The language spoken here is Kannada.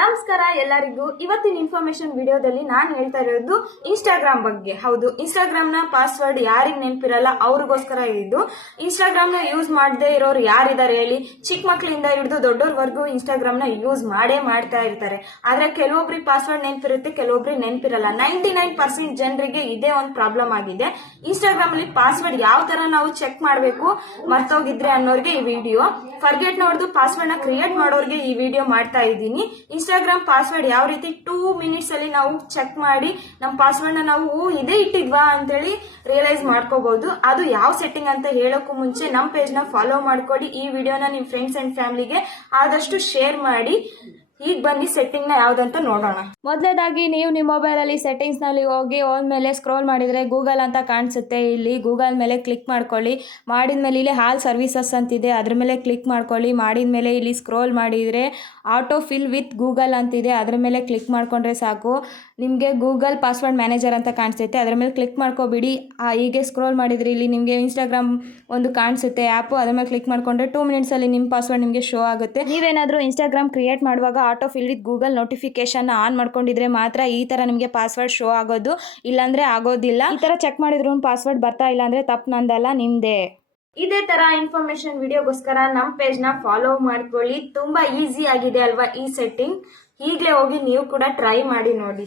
ನಮಸ್ಕಾರ ಎಲ್ಲರಿಗೂ. ಇವತ್ತಿನ ಇನ್ಫಾರ್ಮೇಶನ್ ವಿಡಿಯೋದಲ್ಲಿ ನಾನು ಹೇಳ್ತಾ ಇರೋದು ಇನ್ಸ್ಟಾಗ್ರಾಮ್ ಬಗ್ಗೆ. ಹೌದು, ಇನ್ಸ್ಟಾಗ್ರಾಮ್ ನ ಪಾಸ್ವರ್ಡ್ ಯಾರಿಗೆ ನೆನಪಿರಲ್ಲ ಅವ್ರಿಗೋಸ್ಕರ ಇದು. ಇನ್ಸ್ಟಾಗ್ರಾಮ್ ನ ಯೂಸ್ ಮಾಡದೇ ಇರೋರು ಯಾರಿದ್ದಾರೆ ಹೇಳಿ? ಚಿಕ್ಕ ಮಕ್ಕಳಿಂದ ಹಿಡಿದು ದೊಡ್ಡೋರ್ವರೆಗೂ ಇನ್ಸ್ಟಾಗ್ರಾಮ್ ನ ಯೂಸ್ ಮಾಡ್ತಾ ಇರ್ತಾರೆ. ಆದ್ರೆ ಕೆಲವೊಬ್ರಿಗೆ ಪಾಸ್ವರ್ಡ್ ನೆನಪಿರುತ್ತೆ, ಕೆಲವೊಬ್ರಿಗೆ ನೆನಪಿರಲ್ಲ. 99% ಜನರಿಗೆ ಇದೇ ಒಂದು ಪ್ರಾಬ್ಲಮ್ ಆಗಿದೆ. ಇನ್ಸ್ಟಾಗ್ರಾಮ್ ಅಲ್ಲಿ ಪಾಸ್ವರ್ಡ್ ಯಾವ ತರ ನಾವು ಚೆಕ್ ಮಾಡಬೇಕು ಮರ್ತೋಗಿದ್ರೆ ಅನ್ನೋರ್ಗೆ ಈ ವಿಡಿಯೋ. ಫರ್ಗೆಟ್ ನೋಡ್ದು ಪಾಸ್ವರ್ಡ್ ನ ಕ್ರಿಯೇಟ್ ಮಾಡೋರ್ಗೆ ಈ ವಿಡಿಯೋ ಮಾಡ್ತಾ ಇದ್ದೀನಿ. ಇನ್ಸ್ಟಾಗ್ರಾಮ್ ಪಾಸ್ವರ್ಡ್ ಯಾವ ರೀತಿ 2 ಮಿನಿಟ್ಸ್ ಅಲ್ಲಿ ನಾವು ಚೆಕ್ ಮಾಡಿ ನಮ್ಮ ಪಾಸ್ವರ್ಡ್ ನ ನಾವು ಇದೇ ಇಟ್ಟಿದ್ವಾ ಅಂತೇಳಿ ರಿಯಲೈಸ್ ಮಾಡ್ಕೋಬಹುದು. ಅದು ಯಾವ ಸೆಟ್ಟಿಂಗ್ ಅಂತ ಹೇಳೋಕ್ಕೂ ಮುಂಚೆ ನಮ್ಮ ಪೇಜ್ ನ ಫಾಲೋ ಮಾಡ್ಕೊಳ್ಳಿ. ಈ ವಿಡಿಯೋನ ನಿಮ್ ಫ್ರೆಂಡ್ಸ್ ಅಂಡ್ ಫ್ಯಾಮಿಲಿಗೆ ಆದಷ್ಟು ಶೇರ್ ಮಾಡಿ. ಈಗ ಬನ್ನಿ ಸೆಟ್ಟಿಂಗ್ ನ ಯಾವ್ದಂತ ನೋಡೋಣ. ಮೊದಲೇದಾಗಿ ನೀವು ನಿಮ್ಮ ಮೊಬೈಲ್ ಅಲ್ಲಿ ಸೆಟ್ಟಿಂಗ್ಸ್ ನಲ್ಲಿ ಹೋಗಿ ಹೋದ್ಮೇಲೆ ಸ್ಕ್ರೋಲ್ ಮಾಡಿದ್ರೆ ಗೂಗಲ್ ಅಂತ ಕಾಣಿಸುತ್ತೆ. ಇಲ್ಲಿ ಗೂಗಲ್ ಮೇಲೆ ಕ್ಲಿಕ್ ಮಾಡ್ಕೊಳ್ಳಿ. ಮಾಡಿದ್ಮೇಲೆ ಇಲ್ಲಿ ಆಲ್ ಸರ್ವಿಸಸ್ ಅಂತಿದೆ, ಅದ್ರ ಮೇಲೆ ಕ್ಲಿಕ್ ಮಾಡ್ಕೊಳ್ಳಿ. ಮಾಡಿದ್ಮೇಲೆ ಇಲ್ಲಿ ಸ್ಕ್ರೋಲ್ ಮಾಡಿದ್ರೆ ಆಟೋ ಫಿಲ್ ವಿತ್ ಗೂಗಲ್ ಅಂತಿದೆ, ಅದ್ರ ಮೇಲೆ ಕ್ಲಿಕ್ ಮಾಡ್ಕೊಂಡ್ರೆ ಸಾಕು. ನಿಮಗೆ ಗೂಗಲ್ ಪಾಸ್ವರ್ಡ್ ಮ್ಯಾನೇಜರ್ ಅಂತ ಕಾಣಿಸುತ್ತೆ, ಅದ್ರ ಮೇಲೆ ಕ್ಲಿಕ್ ಮಾಡ್ಕೋಬಿಡಿ. ಹೀಗೆ ಸ್ಕ್ರೋಲ್ ಮಾಡಿದ್ರೆ ಇಲ್ಲಿ ನಿಮಗೆ ಇನ್ಸ್ಟಾಗ್ರಾಮ್ ಒಂದು ಕಾಣಿಸುತ್ತೆ ಆ್ಯಪು, ಅದ್ರ ಮೇಲೆ ಕ್ಲಿಕ್ ಮಾಡ್ಕೊಂಡ್ರೆ 2 ಮಿನಿಟ್ಸ್ ಅಲ್ಲಿ ನಿಮ್ಮ ಪಾಸ್ವರ್ಡ್ ನಿಮಗೆ ಶೋ ಆಗುತ್ತೆ. ನೀವೇನಾದರೂ ಇನ್ಸ್ಟಾಗ್ರಾಮ್ ಕ್ರಿಯೇಟ್ ಮಾಡುವಾಗ auto fill with Google notification on ಮಾಡ್ಕೊಂಡಿದ್ರೆ ಮಾತ್ರ ಈ ತರ ನಿಮಗೆ ಪಾಸ್ವರ್ಡ್ ಶೋ ಆಗೋದು, ಇಲ್ಲಾಂದ್ರೆ ಆಗೋದಿಲ್ಲ. ಈ ತರ ಚೆಕ್ ಮಾಡಿದ್ರು ಪಾಸ್ವರ್ಡ್ ಬರ್ತಾ ಇಲ್ಲ ಅಂದ್ರೆ ತಪ್ಪು ನಂದಲ್ಲ, ನಿಮ್ದೇ. ಇದೇ ತರ ಇನ್ಫಾರ್ಮೇಶನ್ ವಿಡಿಯೋಗೋಸ್ಕರ ನಮ್ಮ ಪೇಜ್ ನ ಫಾಲೋ ಮಾಡ್ಕೊಳ್ಳಿ. ತುಂಬಾ ಈಸಿ ಆಗಿದೆ ಅಲ್ವಾ ಈ ಸೆಟ್ಟಿಂಗ್? ಈಗಲೇ ಹೋಗಿ ನೀವು ಕೂಡ ಟ್ರೈ ಮಾಡಿ ನೋಡಿ.